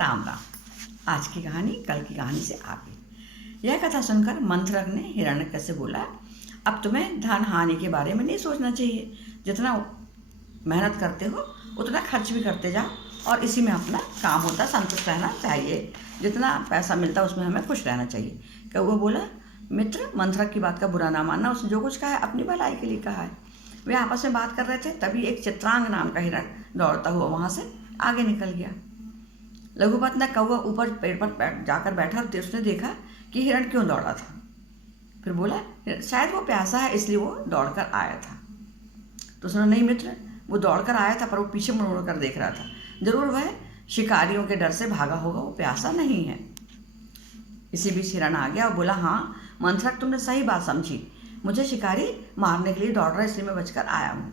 राम राम। आज की कहानी कल की कहानी से आगे। यह कथा सुनकर मंथरक ने हिरण्यक से बोला, अब तुम्हें धन हानि के बारे में नहीं सोचना चाहिए। जितना मेहनत करते हो उतना खर्च भी करते जाओ और इसी में अपना काम होता, संतुष्ट रहना चाहिए। जितना पैसा मिलता उसमें हमें खुश रहना चाहिए। कौवा बोला, मित्र मंथरक की बात का बुरा ना मानना, उसने जो कुछ कहा है अपनी भलाई के लिए कहा है। वे आपस में बात कर रहे थे, तभी एक चित्रांग नाम का हिरण दौड़ता हुआ वहाँ से आगे निकल गया। लघुपत ने कौवा ऊपर पेड़ पर जाकर बैठा और उसने देखा कि हिरण क्यों दौड़ा था। फिर बोला, शायद वो प्यासा है इसलिए वो दौड़कर आया था। तो उसने, नहीं मित्र, वो दौड़कर आया था पर वो पीछे मुड़ कर देख रहा था। जरूर वह शिकारियों के डर से भागा होगा, वो प्यासा नहीं है। इसी बीच हिरण आ गया और बोला, हाँ मंथरक, तुमने सही बात समझी। मुझे शिकारी मारने के लिए दौड़ रहा है, इसलिए मैं बचकर आया हूँ।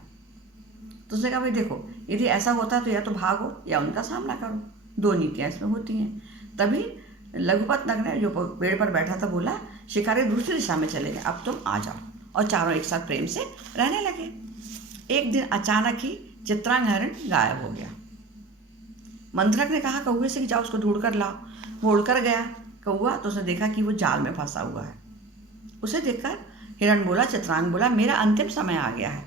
तो उसने कहा, भाई देखो, यदि ऐसा होता तो या तो भागो या उनका सामना करो, दो नीतियाँ इसमें होती हैं। तभी लघुपत नग ने जो पेड़ पर बैठा था बोला, शिकारी दूसरी दिशा में चले गए, अब तुम आ जाओ। और चारों एक साथ प्रेम से रहने लगे। एक दिन अचानक ही चित्रांग हिरण गायब हो गया। मंथरक ने कहा कौवे से कि जाओ उसको ढूंढ कर लाओ। वो उड़कर गया कौवा, तो उसने देखा कि वो जाल में फंसा हुआ है। उसे देखकर हिरण बोला, चित्रांग बोला, मेरा अंतिम समय आ गया है,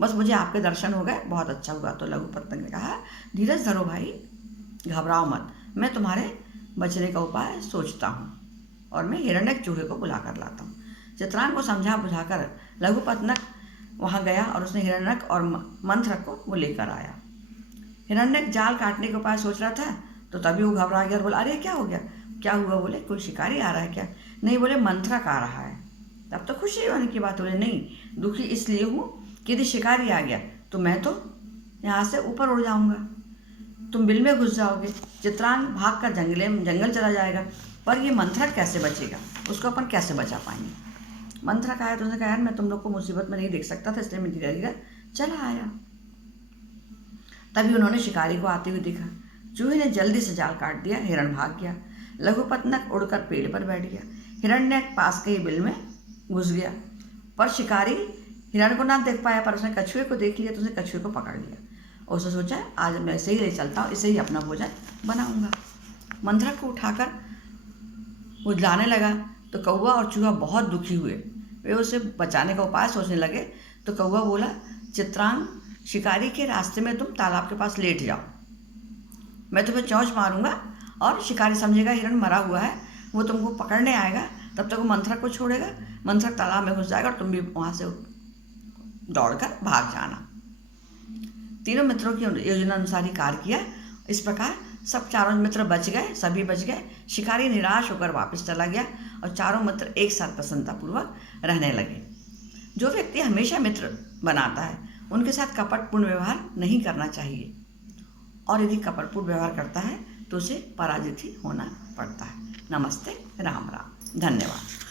बस मुझे आपके दर्शन हो गए, बहुत अच्छा हुआ। तो लघुपत ने कहा, धीरज धरो भाई, घबराओ मत, मैं तुम्हारे बचने का उपाय सोचता हूँ और मैं हिरण्यक चूहे को बुला कर लाता हूँ। चित्रांग को समझा बुझाकर लघुपतनक वहाँ गया और उसने हिरण्यक और मंथरक को वो लेकर आया। हिरण्यक जाल काटने का उपाय सोच रहा था, तो तभी वो घबरा गया और बोला, अरे क्या हो गया, क्या हुआ? बोले, कोई शिकारी आ रहा है क्या? नहीं, बोले मंथरक आ रहा है। तब तो खुशी होने की बात। बोले, नहीं, दुखी इसलिए हूँ कि यदि शिकारी आ गया तो मैं तो यहाँ से ऊपर उड़ जाऊँगा, तुम बिल में घुस जाओगे, चित्रांग भाग कर जंगल चला जाएगा, पर ये मंथरक कैसे बचेगा, उसको अपन कैसे बचा पाएंगे? मंथरक आया तो उसने कहा, यार मैं तुम लोग को मुसीबत में नहीं देख सकता था, इसलिए मैं धीरे धीरे चला आया। तभी उन्होंने शिकारी को आते हुए देखा। चूहे ने जल्दी से जाल काट दिया, हिरण भाग गया। लघुपतनक उड़कर पेड़ पर बैठ गया। हिरण्यक पास के ही बिल में घुस गया, पर शिकारी हिरण को ना देख पाया, पर उसने कछुए को देख लिया तो उसने कछुए को पकड़ लिया। और उसने सोचा, आज मैं इसे ही ले चलता हूँ, इसे ही अपना भोजन बनाऊंगा। मंथरक को उठाकर वो लाने लगा तो कौवा और चूहा बहुत दुखी हुए। वे उसे बचाने का उपाय सोचने लगे। तो कौवा बोला, चित्रांग, शिकारी के रास्ते में तुम तालाब के पास लेट जाओ, मैं तुम्हें चोंच मारूंगा और शिकारी समझेगा हिरण मरा हुआ है, वो तुमको पकड़ने आएगा, तब तक वो मंथरक को छोड़ेगा, मंथरक तालाब में घुस जाएगा और तुम भी वहाँ से दौड़कर भाग जाना। तीनों मित्रों की योजना अनुसार ही कार्य किया। इस प्रकार सब चारों मित्र बच गए, सभी बच गए। शिकारी निराश होकर वापस चला गया और चारों मित्र एक साथ प्रसन्नतापूर्वक रहने लगे। जो व्यक्ति हमेशा मित्र बनाता है उनके साथ कपटपूर्ण व्यवहार नहीं करना चाहिए, और यदि कपटपूर्ण व्यवहार करता है तो उसे पराजित ही होना पड़ता है। नमस्ते, राम राम, धन्यवाद।